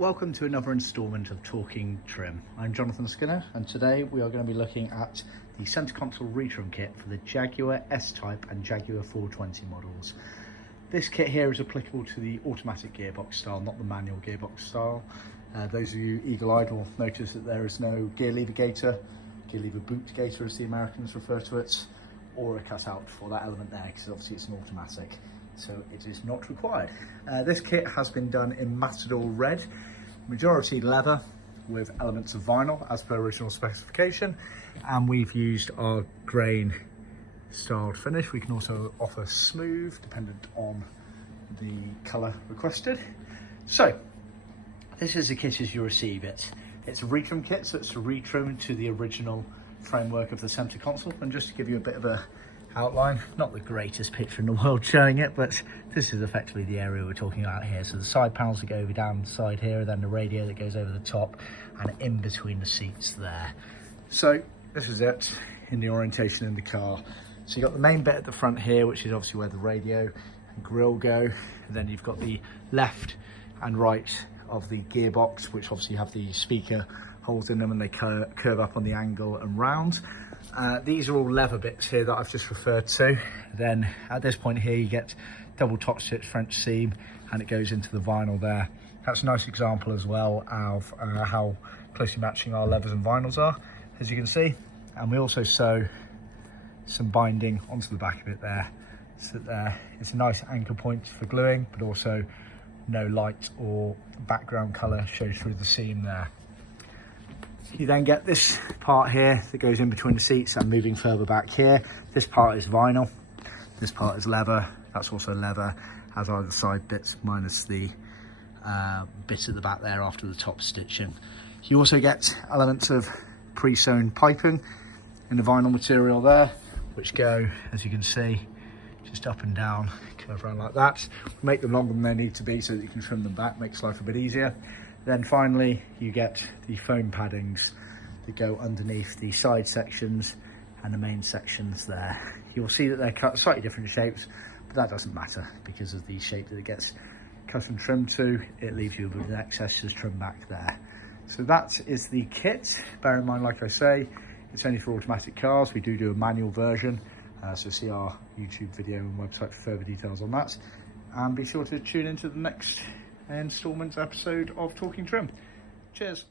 Welcome to another instalment of Talkin Trim. I'm Jonathon Skinner, and today we are going to be looking at the Centre Console Retrim Kit for the Jaguar S-Type and Jaguar 420 models. This kit here is applicable to the automatic gearbox style, not the manual gearbox style. Those of you eagle-eyed will notice that there is no gear lever gaiter, gear lever boot gaiter as the Americans refer to it, or a cutout for that element there, because obviously it's an automatic, so it is not required. This kit has been done in Matador Red, majority leather with elements of vinyl as per original specification, and we've used our grain styled finish. We can also offer smooth dependent on the colour requested. So this is the kit as you receive it. It's a retrim kit, so it's a retrim to the original framework of the Centre Console. And just to give you a bit of a outline, not the greatest picture in the world showing it, but this is effectively the area we're talking about here. So the side panels that go over down the side here, then the radio that goes over the top and in between the seats there. So this is it in the orientation in the car. So you've got the main bit at the front here, which is obviously where the radio and grille go, and then you've got the left and right of the gearbox, which obviously have the speaker holes in them, and they curve up on the angle and round. These are all leather bits here that I've just referred to. Then at this point here you get double top stitch French seam, and it goes into the vinyl there. That's a nice example as well of how closely matching our leathers and vinyls are, as you can see. And we also sew some binding onto the back of it there, so that it's a nice anchor point for gluing, but also no light or background colour shows through the seam there. You then get this part here that goes in between the seats, and moving further back here, this part is vinyl, this part is leather, that's also leather, as are the side bits minus the bit at the back there after the top stitching. You also get elements of pre-sewn piping in the vinyl material there, which go, as you can see, just up and down, curve around like that. We make them longer than they need to be so that you can trim them back, makes life a bit easier. Then finally you get the foam paddings that go underneath the side sections and the main sections there. You'll see that they're cut slightly different shapes, but that doesn't matter because of the shape that it gets cut and trimmed to. It leaves you with an excess just trim back there. So that is the kit. Bear in mind, like I say, it's only for automatic cars. We do a manual version, so see our YouTube video and website for further details on that. And be sure to tune into the next instalment episode of Talkin Trim. Cheers.